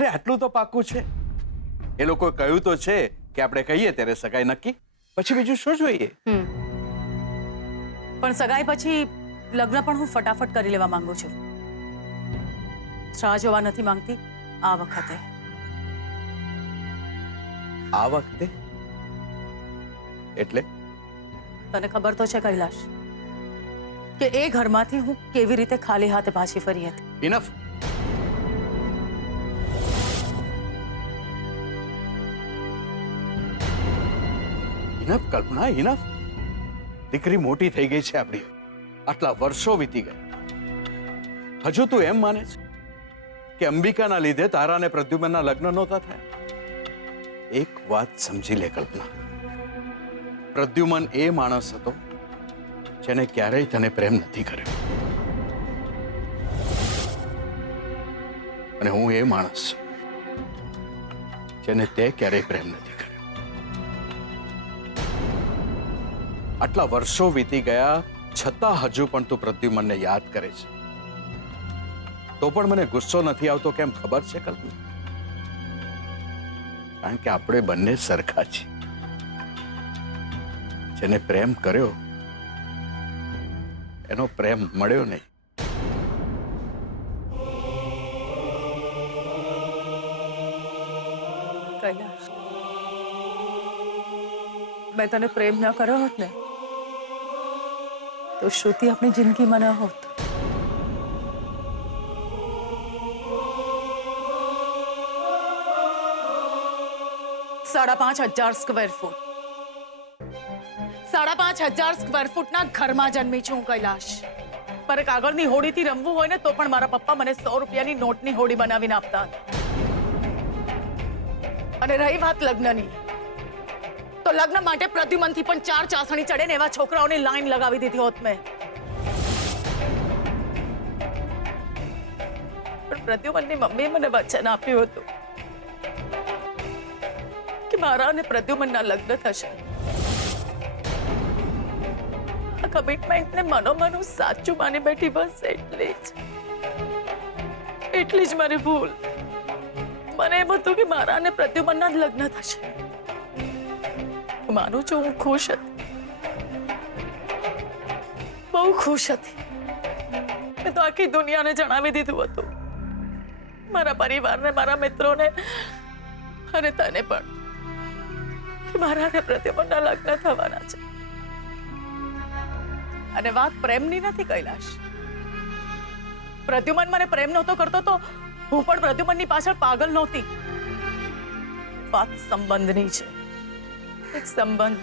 અરે આટલું તો પાક્કું છે. એ લોકો કહ્યું તો છે કે આપણે કહીએ ત્યારે સગાઈ નક્કી, પછી બીજું શું જોઈએ. પણ સગાઈ પછી લગ્ન પણ હું ફટાફટ કરી લેવા માંગુ છું. રાહ જોવા નથી માંગતી આ વખતે. આ વખતે એટલે? તને ખબર તો છે કૈલાશ કે એ ઘરમાંથી હું કેવી રીતે ખાલી હાથે પાછી ફરી હતી. ઇનફ. ઇનફ કલ્પના, ઇનફ. દીકરી મોટી થઈ ગઈ છે આપણી. આટલા વર્ષો વીતી ગયા. હજુ તું એમ માને છે કે અંબિકાના લીધે તારા અને પ્રદ્યુમનના લગ્ન નહોતા થયા? એક વાત સમજી લે કલ્પના, પ્રદ્યુમન એ માણસ હતો જેને ક્યારેય તને પ્રેમ નથી કર્યો, અને હું એ માણસ જેને તે ક્યારેય પ્રેમ નથી કર્યો. આટલા વર્ષો વીતી ગયા છતાં હજુ પણ તું પ્રદ્યુમનને યાદ કરે છે, તો પણ મને ગુસ્સો નથી આવતો. કેમ ખબર છે કલ્પના? કારણ કે આપણે બંને સરખા છીએ. જેને પ્રેમ કર્યો એનો પ્રેમ મળ્યો નહીં. કૈલાશ, મેં તને પ્રેમ ન કર્યો હોત ને તો શ્રુતિ આપણી જિંદગીમાં ન હોત. ₹5,500 સ્ક્વેર ફૂટ, 5,500 સ્ક્વેર ફૂટના ઘરમાં જન્મી છું કૈલાશ. મારે કાગળની હોડીથી રમવું હોય ને તો પણ મારા પપ્પા મને 100 રૂપિયાની નોટની હોડી બનાવીને આપતા હતા. અને રહી વાત લગ્નની, તો લગ્ન માટે પ્રદ્યુમનથી પણ 4 ચાસણી ચડે ને એવા છોકરાઓની લાઈન લગાવી દીધી હોત મેં. પણ પ્રદ્યુમનની મમ્મીએ મને વચન આપ્યું હતું કે મારા અને પ્રદ્યુમનના લગ્ન થશે. આ કમિટમેન્ટને મનોમન હું સાચું માની બેઠી, બસ એટલી જ મારી ભૂલ. મને એમ હતું કે મારા અને પ્રદ્યુમનના જ લગ્ન થશે. હું માનું છું હું ખુશ હતી, બહુ ખુશ હતી. મેં તો આખી દુનિયાને જણાવી દીધું હતું, મારા પરિવારને, મારા મિત્રોને અને તને પણ, કે મારા અને પ્રદ્યુમનના લગ્ન થવાના છે. અને વાત પ્રેમની નથી કૈલાશ. પ્રદ્યુમન મને પ્રેમ નહોતો કરતો તો હું પણ પ્રદ્યુમનની પાછળ પાગલ નહોતી. વાત સંબંધની છે. એક સંબંધ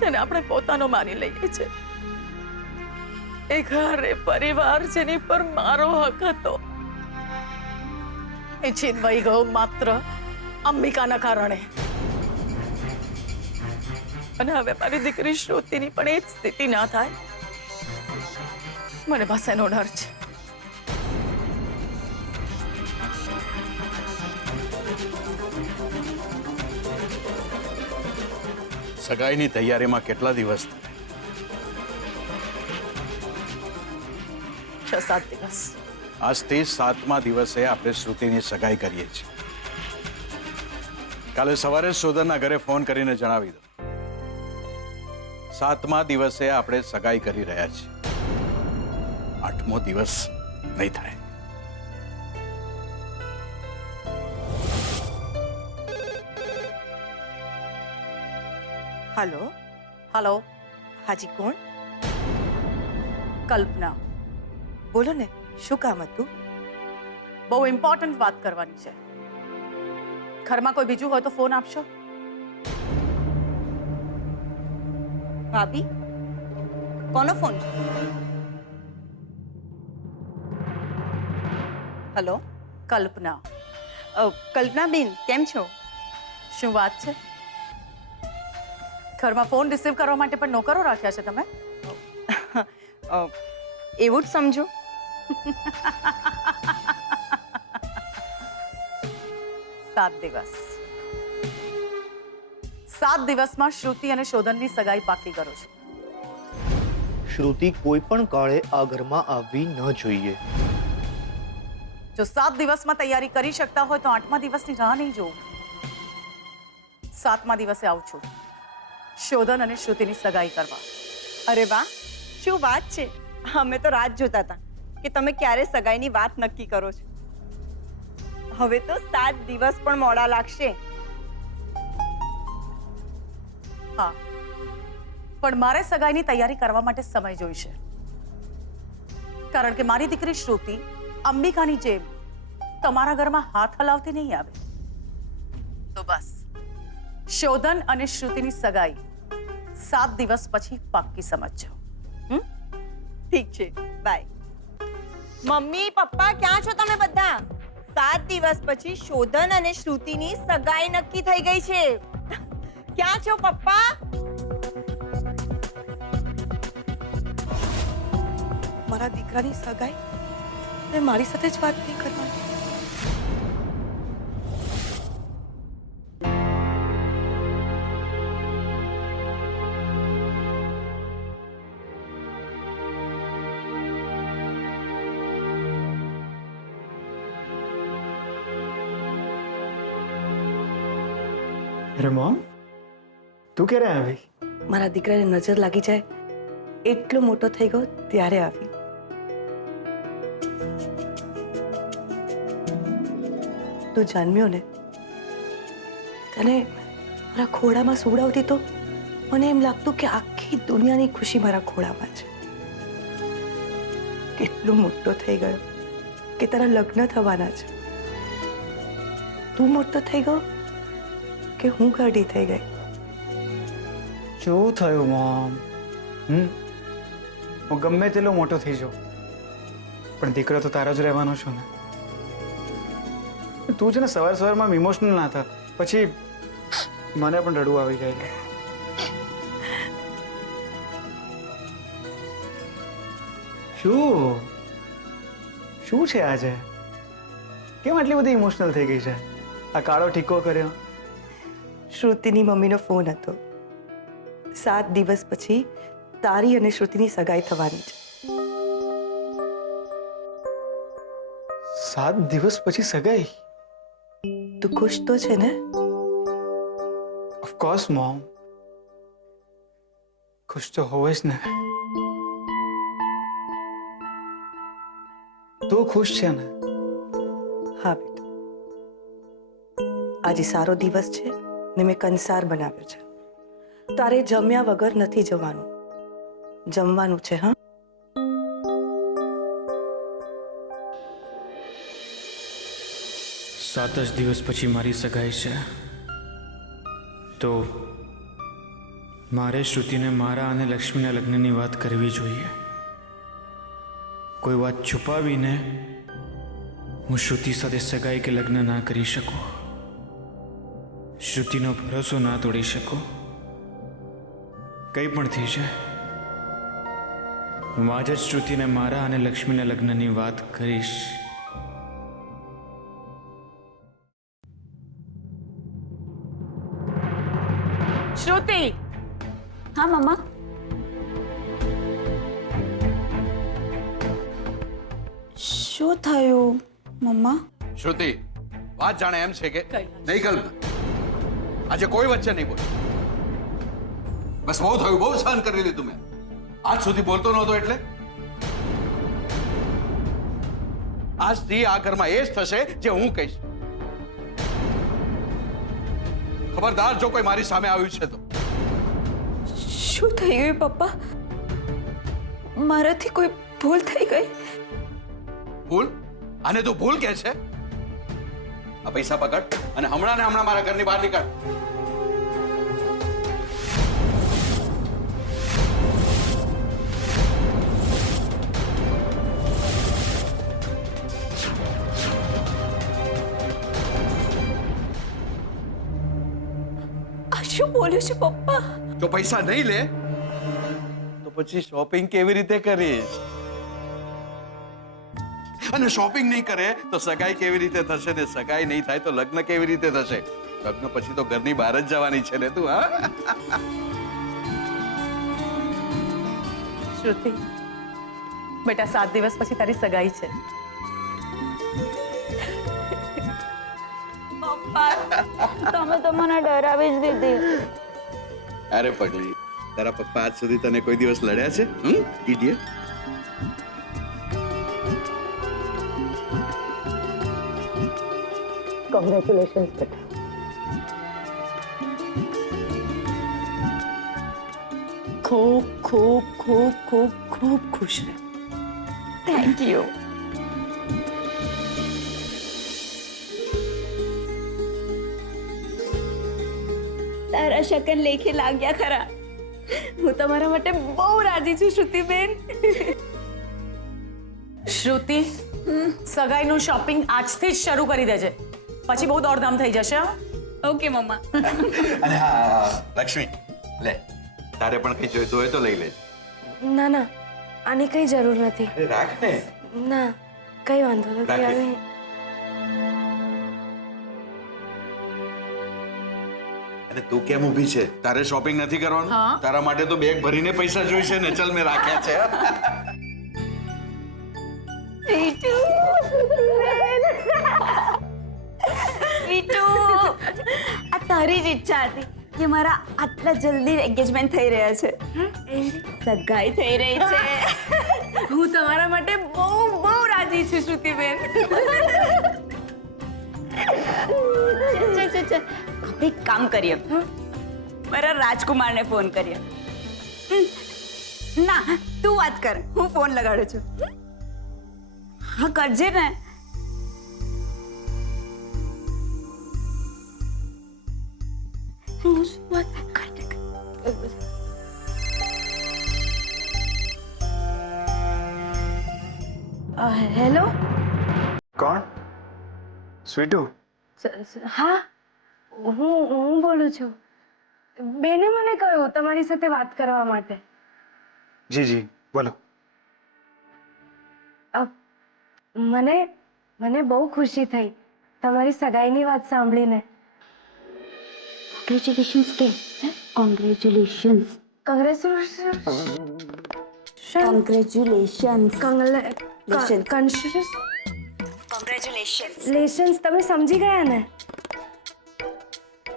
જેને આપણે પોતાનો માની લઈએ છીએ. એ ઘર, એ પરિવાર જેની પર મારો હક હતો, એ છીનવાઈ ગયો માત્ર અંબિકાના કારણે. અને હવે મારી દીકરી શ્રુતિની પણ એ જ સ્થિતિ ના થાય, મને બસ એનો ડર છે. સગાઈની તૈયારીમાં કેટલા દિવસ? 6-7 દિવસ. આજથી 7મા દિવસે આપણે શ્રુતિની સગાઈ કરીએ છીએ. કાલે સવારે સોદનના ઘરે ફોન કરીને જણાવી દો. 7મા દિવસે આપણે સગાઈ કરી રહ્યા છીએ. 8મો દિવસ નહીં થાય. Hello hello. हाजी कौन? કલ્પના. बोलो ने શું કામ હતું? બહુ ઇમ્પોર્ટન્ટ વાત કરવાની છે. ઘરમાં કોઈ બીજું હોય તો ફોન આપશો. ભાભી કોનો ફોન છે? હેલો કલ્પના. કલ્પનાબેન કેમ છો? શું વાત છે? ઘરમાં ફોન રિસીવ કરવા માટે પણ નોકરો રાખ્યા છે તમે? એવું જ સમજો. 7 દિવસ. 7 દિવસમાં શ્રુતિ અને શોધનની સગાઈ પાકી કરો છો. શ્રુતિ કોઈ પણ કાળે આ ઘરમાં આવવી ન જોઈએ. જો 7 દિવસમાં તૈયારી કરી શકતા હોય તો 8મા દિવસની રાહ નહીં જોઉં. 7મા દિવસે આવું છું શોધન અને શ્રુતિની સગાઈ કરવા. અરે વાહ, શું વાત છે! અમે તો રાત જોતા હતા કે તમે ક્યારે સગાઈની વાત નક્કી કરો છો. હવે તો 7 દિવસ પણ મોડા લાગશે. હા, પણ મારે સગાઈની તૈયારી કરવા માટે સમય જોઈશે. કારણ કે મારી દીકરી શ્રુતિ અંબિકાની જેમ તમારા ઘરમાં હાથ હલાવતી નહીં આવે. તો બસ શોધન અને શ્રુતિની સગાઈ 7 દિવસ પછી પાક્કી સમજજો. ઠીક છે, બાય. મમ્મી પપ્પા ક્યાં છો તમે બધા? 7 દિવસ પછી શોધન અને શ્રુતિની સગાઈ નક્કી થઈ ગઈ છે. ક્યાં છો પપ્પા? મારા દીકરાની સગાઈ ને મારી સાથે જ વાત નહીં કરવાની. અરે મોમ, તું ક્યારે આવી? મારા દીકરાને નજર લાગી જાય એટલો મોટો થઈ ગયો ત્યારે આવી. તું જન્મ્યો ને તને મારા ખોળામાં સુવડાવતી તો મને એમ લાગતું કે આખી દુનિયાની ખુશી મારા ખોળામાં છે. કેટલો મોટો થઈ ગયો કે તારા લગ્ન થવાના છે. તું મોટો થઈ ગયો કે હું ઘરડી થઈ ગઈ? શું થયું મોમ? હું ગમે તેટલો મોટો થઈ જાઉં પણ દીકરો તો તારો જ રહેવાનો છું ને. તું છે ને સવારમાં ઇમોશનલ ના થા, પછી મને પણ રડવું આવી જાય. શું શું છે આજે? કેમ આટલી બધી ઇમોશનલ થઈ ગઈ છે? આ કાળો ઠીકો કર્યો? શ્રુતિની મમ્મીનો ફોન હતો. 7 દિવસ પછી તારી અને શ્રુતિની સગાઈ થવાની છે. 7 દિવસ પછી સગાઈ? તું ખુશ તો છે ને? ઓફકોર્સ મોમ, ખુશ તો હોવે જ ને. તું ખુશ છે ને? હા બેટા, આજે સારો દિવસ છે ને મેં કંસાર બનાવ્યો છે. તારે જમ્યા વગર નથી જવાનું, જમવાનું છે. હા, 7 જ દિવસ પછી મારી સગાઈ છે તો મારે શ્રુતિને મારા અને લક્ષ્મીના લગ્નની વાત કરવી જોઈએ. કોઈ વાત છુપાવીને હું શ્રુતિ સાથે સગાઈ કે લગ્ન ના કરી શકું, શ્રુતિનો ભરોસો ના તોડી શકું. કંઈ પણ થઈ જાય, હું આજે જ શ્રુતિને મારા અને લક્ષ્મીના લગ્નની વાત કરીશ. શ્રુતિ! હા મમ્મા. શું થયું મમ્મા? શ્રુતિ, વાત જાણે એમ છે કે નહીં કલ્પના, આજે કોઈ વચ્ચે નહીં બોલ. બસ બહુ થયું, બહુ સહન કરી લીધું મેં. આજ સુધી બોલતો નહોતો એટલે આજથી આ ઘરમાં એ જ થશે જે હું કહીશ. ખબરદાર જો કોઈ મારી સામે આવ્યું છે તો. શું થઈ ગયું પપ્પા? મારાથી કોઈ ભૂલ થઈ ગઈ? ભૂલ? આને તું ભૂલ કે છે? આ પૈસા પકડ અને હમણાં ને હમણાં મારા ઘરની બહાર નીકળ. આ શું બોલ્યો છે પપ્પા? જો પૈસા નહીં લે તો પછી શોપિંગ કેવી રીતે કરીશ? અને શોપિંગ નહીં કરે તો સગાઈ કેવી રીતે થશે? ને સગાઈ નહીં થાય તો લગ્ન કેવી રીતે થશે? લગ્ન પછી તો ઘરની બહાર જ જવાની છે ને તું. હા, શ્રુતિ બેટા, 7 દિવસ પછી તારી સગાઈ છે. પપ્પા તમે તો મને ડરાવી જ દીધી. અરે પગલી, તારા પપ્પા આજ સુધી તને કોઈ દિવસ લડ્યા છે? ઇડિયટ. કોંગ્રેચ્યુલેશન્સ બેટા. ખૂબ ખૂબ ખૂબ ખૂબ ખૂબ ખુશ રહે. Thank you. તારા શકન લેખે લાગ્યા ખરા. હું તમારા માટે બહુ રાજી છું શ્રુતિબેન. શ્રુતિ, સગાઈનું શોપિંગ આજથી જ શરૂ કરી દેજે. પછી બહુ દોડધામ થઈ જશે હો. ઓકે મમ્મા. અને હા લક્ષ્મી, લે તારે પણ કઈ જોઈતું હોય તો લઈ લેજે. ના ના, આની કઈ જરૂર નથી. અરે રાખ ને. ના, કઈ વાંધો નથી. રાખે. આની અને તું કેમ ઊભી છે? તારે શોપિંગ નથી કરવાનું? હા. તારા માટે તો બેગ ભરીને પૈસા જોઈશે ને. ચલ મેં રાખ્યા છે. સ્વીટુ. સ્વીટુ, આ તારી જ ઈચ્છા હતી કે મારા આટલા જલ્દી એન્ગેજમેન્ટ થઈ રહ્યા છે. સગાઈ થઈ રહી છે. હું તમારા માટે બહુ બહુ રાજી છું શ્રુતિબેન. આપણે એક કામ કરીએ, મારા રાજકુમારને ફોન કરીએ. ના, તું વાત કર, હું ફોન લગાડું છું. હા કરજે ને. હું શું વાત કરજે. હેલો. કોણ? સ્વીટુ? હા, હું બોલું છું. બેને મને કહ્યું તમારી સાથે વાત કરવા માટે. જી જી બોલો. મને બહુ ખુશી થઈ તમારી સગાઈની વાત સાંભળીને. કોંગ્રેચ્યુલેશન્સ કે. કોંગ્રેચ્યુલેશન્સ. કોંગ્રેચ્યુલેશન્સ. કોંગ્રેચ્યુલેશન્સ. તમે સમજી ગયા ને?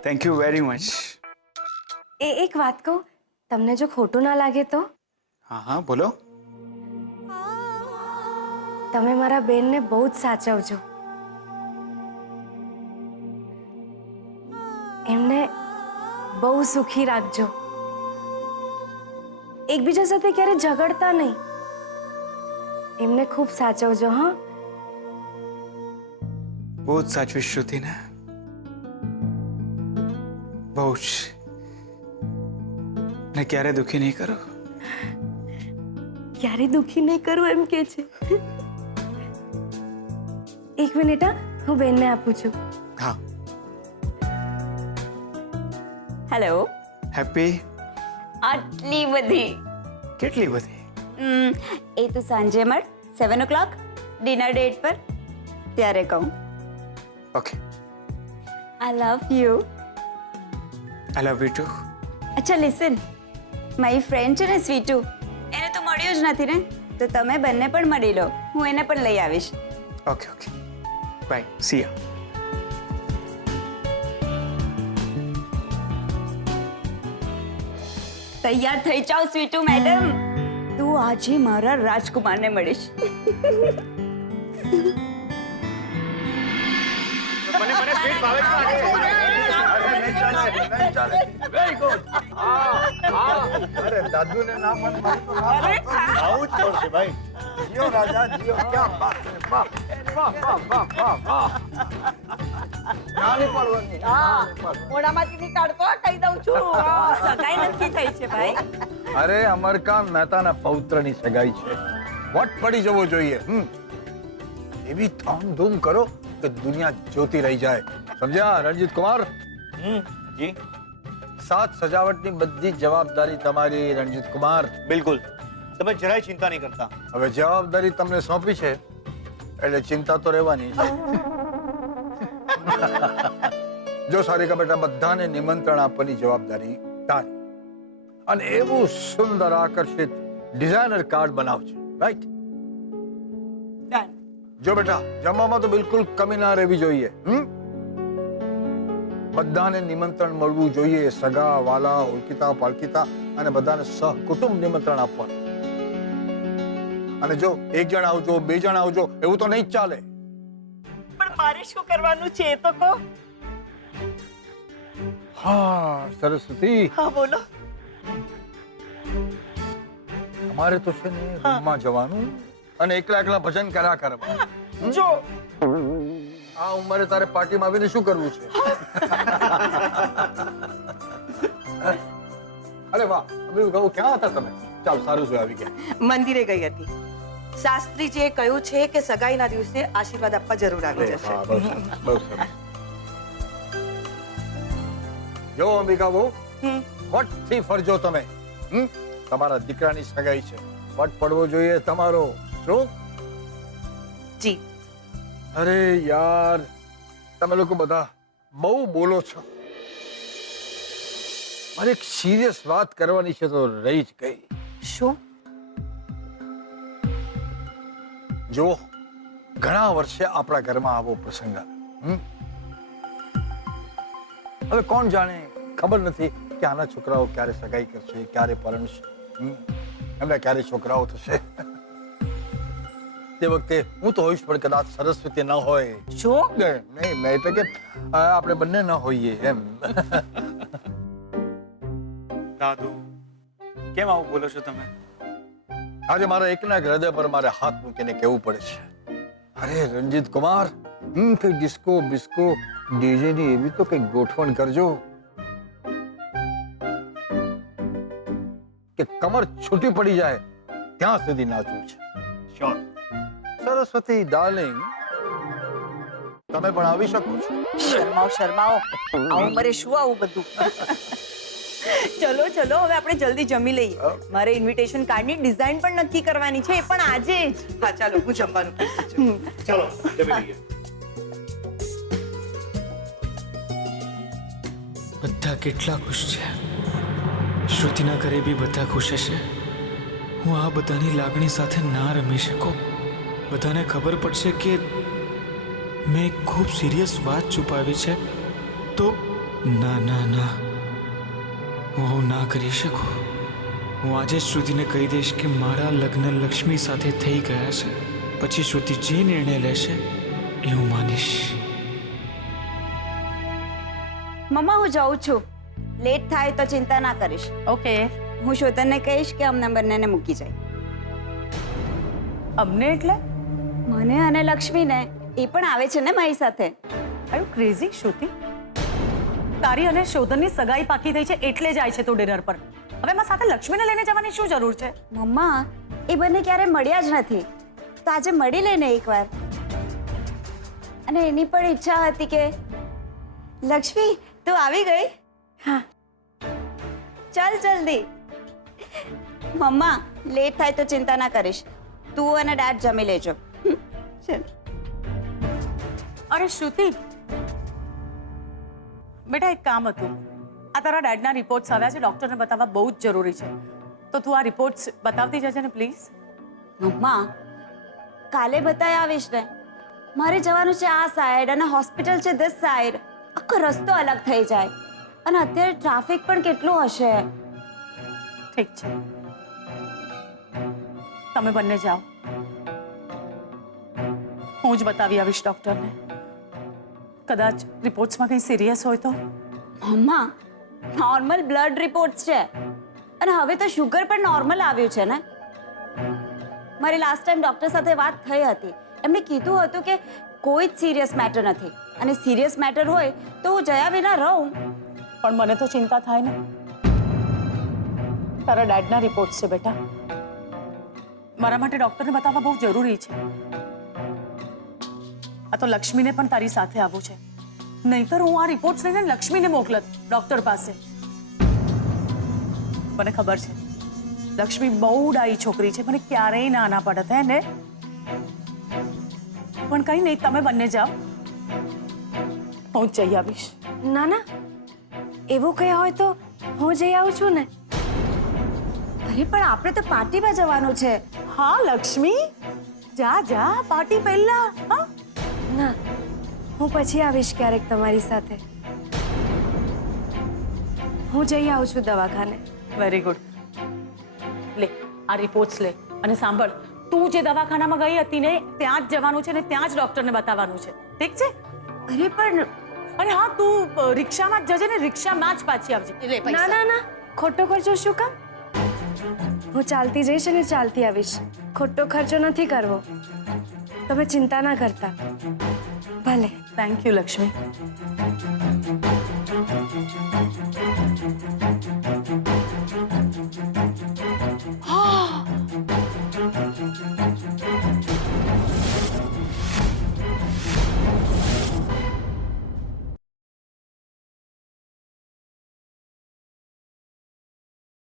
Thank you very much. એક વાત કહું, તમને જો ખોટું ના લાગે તો? હા હા બોલો. તમે મારા બેનને બહુ જ સાચવજો. એમને બહુ સુખી રાખજો. એકબીજા સાથે ક્યારે ઝઘડતા નહીં. એમને ખૂબ સાચવજો. હા, બહુ જ સાચવી શ્રુતિને. બહુ જ. ને ક્યારે દુખી નહીં કરો. ક્યારે દુખી નહીં કરું એમ કે છે. એક મિનિટ, હા, હું બેનને આપું છું. હા. હેલો. હેપી. આટલી બધી. કેટલી બધી? એ તો સાંજે મળ 7 o'clock ડિનર ડેટ પર, ત્યારે કહું. Okay. I love you. I love you too. અચ્છા લિસન, મારી ફ્રેન્ડ છે ને સ્વીટુ, એને તો મળ્યું જ નથી ને, તો તમે બંને પણ મળી લો. હું એને પણ લઈ આવીશ. Okay okay bye. સી યા. તૈયાર થઈ જાઓ સ્વીટુ મેડમ. તું આજે મારા રાજકુમારને મળીશ. મને સ્વીટ ભાવે છે. અરે દાદુ ને ના મન મારતો ના આવું જ પડશે ભાઈ. જીઓ રાજા જીઓ. ક્યાં બાત છે. વાહ વાહ વાહ વાહ વાહ વાહ. નાની પડવાની. મોઢામાંથી નીકાળતો કહી દઉં છું. સગાઈ નક્કી થઈ છે ભાઈ. અરે અમરકાંત મહેતાના પૌત્રની સગાઈ છે. વટ પડી જવો જોઈએ. એવી ધામધૂમ કરો કે દુનિયા જોતી રહી જાય. સમજ્યા રણજીત કુમાર? જી. સાત સજાવટની બધી જવાબદારી તમારી રણજીત કુમાર. બિલકુલ, તમે જરાય ચિંતા નહીં કરતા. હવે જવાબદારી તમને સોંપી છે એટલે ચિંતા તો રહેવાની છે. જો સારિકા બેટા, બધાને નિમંત્રણ આપવાની જવાબદારી તારી. અને એવું સુંદર આકર્ષિત ડિઝાઇનર કાર્ડ બનાવજો. રાઈટ? ડન. જો બેટા, જમવામાં તો બિલકુલ કમી ના રહેવી જોઈએ. બધાને નિમંત્રણ મળવું જોઈએ, સગા વાલા ઓળખીતા પાળખીતા અને બધાને સહકુટુંબ નિમંત્રણ આપવાનું. અને જો એક જણ આવજો, બે જણ આવજો એવું તો નહીં જ ચાલે. પણ મારે શું કરવાનું છે એ તો કહો. હા સરસ્વતી, હા બોલો. અમારે તો છે ને રૂમમાં જવાનું અને એકલા એકલા ભજન કર્યા કરવા. જો આ ઉંમરે તારે પાર્ટીમાં આવીને શું કરવું છે? અરે વાહ, અભી કહું ક્યાં હતા તમે? ચાલો સારું છે, આવી ગયા. મંદિરે ગઈ હતી. શાસ્ત્રીજીએ કહ્યું છે કે સગાઈના દિવસે આશીર્વાદ આપવા જરૂર આવી જશે. હા, બહુ સરસ, બહુ સરસ. જો અંબિકા બહુ વટથી ફરજો તમે. તમારા દીકરાની સગાઈ છે, વટ પડવો જોઈએ તમારો. શું? જી. અરે યાર, તમે લોકો બધા બહુ બોલો છો. મારે એક સિરિયસ વાત કરવાની છે તો રહી જ ગઈ. શું? જો ઘણા વર્ષે આપણા ઘરમાં આવો પ્રસંગ હવે કોણ જાણે, ખબર નથી કે આના છોકરાઓ ક્યારે સગાઈ કરશે, ક્યારે પરણશે, એમના ક્યારે છોકરાઓ થશે. તે વખતે હું તો હોઈશ, પણ કદાચ સરસ્વતી ન હોય. શું? નહીં, મેં એટલે કે આપણે બંને ન હોઈએ એમ. દાદુ કેમ આવું બોલો છો તમે? આજે મારા એકના હૃદય પર મારે હાથ મૂકીને કહેવું પડે છે. અરે રંજીત કુમાર, કઈ ડિસ્કો બિસ્કો ડીજે ની એવી તો કઈ ગોઠવણ કરજો કે કમર છૂટી પડી જાય ત્યાં સુધી નાચવું છે. શ્યોર. સરસ્વતી ડાર્લિંગ, તમે પણ આવી શકો છો. શરમાઓ શરમાઓ, આ ઉંમરે શું આવું બધું? ચલો ચલો, હવે આપણે જલ્દી જમી લઈએ. મારે ઇન્વિટેશન કાર્ડની ડિઝાઇન પણ નક્કી કરવાની છે, એ પણ આજે જ. હા ચાલો, હું જમવાનું કહીશ છું. ચલો જમી લઈએ. બધા કેટલા ખુશ છે. શ્રુતિના ઘરે બી બધા ખુશ હશે. હું આ બધાની લાગણી સાથે ના રમી શકું. બધાને ખબર પડશે કે મેં એક ખૂબ સિરિયસ વાત છુપાવી છે. તો ના ના ના, હું આવું ના કરી શકું. હું આજે જ શ્રુતિને કહી દઈશ કે મારા લગ્ન લક્ષ્મી સાથે થઈ ગયા છે. પછી શ્રુતિ જે નિર્ણય લેશે એ હું માનીશ. મમ્મા હું જાઉં છું. લેટ થાય તો ચિંતા ના કરીશ. ઓકે. હું શોધનને કહીશ કે અમને બંનેને મૂકી જાય. અમને એટલે? મને અને લક્ષ્મીને. એ પણ આવે છે ને મારી સાથે. આર યુ ક્રેઝી શ્રુતિ? તારી અને શોધનની સગાઈ પાકી થઈ છે એટલે જાય છે તું ડિનર પર. હવે એમાં સાથે લક્ષ્મીને લઈને જવાની શું જરૂર છે? મમ્મા, એ બંને ક્યારે મળ્યા જ નથી, તો આજે મળી લઈને એકવાર. અને એની પણ ઈચ્છા હતી કે લક્ષ્મી તું આવી ગઈ. હા. ચાલ જલ્દી. મમ્મા, લેટ થાય તો ચિંતા ના કરીશ. તું અને ડેડ જમી લેજો. ચાલ. અરે શ્રુતિ, બેટા એક કામ હતું. આ તારા ડેડના રિપોર્ટ્સ આવ્યા છે, ડોક્ટરને બતાવવા બહુ જ જરૂરી છે. તો તું આ રિપોર્ટ્સ બતાવતી જજે ને પ્લીઝ. મમ્મા, કાલે બતાવી આવીશ ને. મારે જવાનું છે આ સાઈડ અને હોસ્પિટલ છે ધીસ સાઈડ. આખો રસ્તો અલગ થઈ જાય અને અત્યારે ટ્રાફિક પણ કેટલું હશે. ઠીક છે, તમે બંને જાઓ. હું જ બતાવી આવીશ ડોક્ટરને. કદાચ રિપોર્ટ્સમાં કંઈ સિરિયસ હોય તો. મમ્મા, નોર્મલ બ્લડ રિપોર્ટ્સ છે અને હવે તો શુગર પણ નોર્મલ આવ્યું છે ને. મારી લાસ્ટ ટાઈમ ડોક્ટર સાથે વાત થઈ હતી. એમણે કીધું હતું કે કોઈ જ સિરિયસ મેટર નથી અને સિરિયસ મેટર હોય તો હું જયા વિના રહું. પણ મને તો ચિંતા થાય ને. તારા ડેડના રિપોર્ટ્સ છે બેટા. મારા માટે ડોક્ટરને બતાવવા બહુ જરૂરી છે. આ તો લક્ષ્મીને પણ તારી સાથે આવવું છે, નહીતર હું આ રિપોર્ટ્સ લઈને લક્ષ્મીને મોકલત ડોક્ટર પાસે. મને ખબર છે લક્ષ્મી બહુ ડાઈ છોકરી છે, મને ક્યારેય ના ના પડત હે ને. પણ કઈ નહીં, તમે બંને જાઓ, હું જ જઈ આવીશ. ના ના, એવું કંઈ હોય તો હું જઈ આવું છું ને. અરે પણ આપણે તો પાર્ટીમાં જવાનું છે. હા લક્ષ્મી, જા જા, પાર્ટી પહેલા. હા ના, હું પછી આવીશ ક્યારેક તમારી સાથે. હું જઈ આવું છું દવાખાને. Very good. લે આ રિપોર્ટ્સ લે અને સાંભળ, તું જે દવાખાનામાં ગઈ હતી ને ત્યાં જ જવાનું છે ને ત્યાં જ ડોક્ટરને બતાવવાનું છે, ઠીક છે? અરે પણ અને હા, તું રિક્ષામાં જ જજે ને, રિક્ષામાં જ પાછી આવજે. લે ના પૈસા. ના ના, ખોટો ખર્ચો શું કામ? હું ચાલતી જઈશ અને ચાલતી આવીશ. ખોટો ખર્ચો નથી કરવો. તમે ચિંતા ના કરતા. ભલે. Thank you Lakshmi.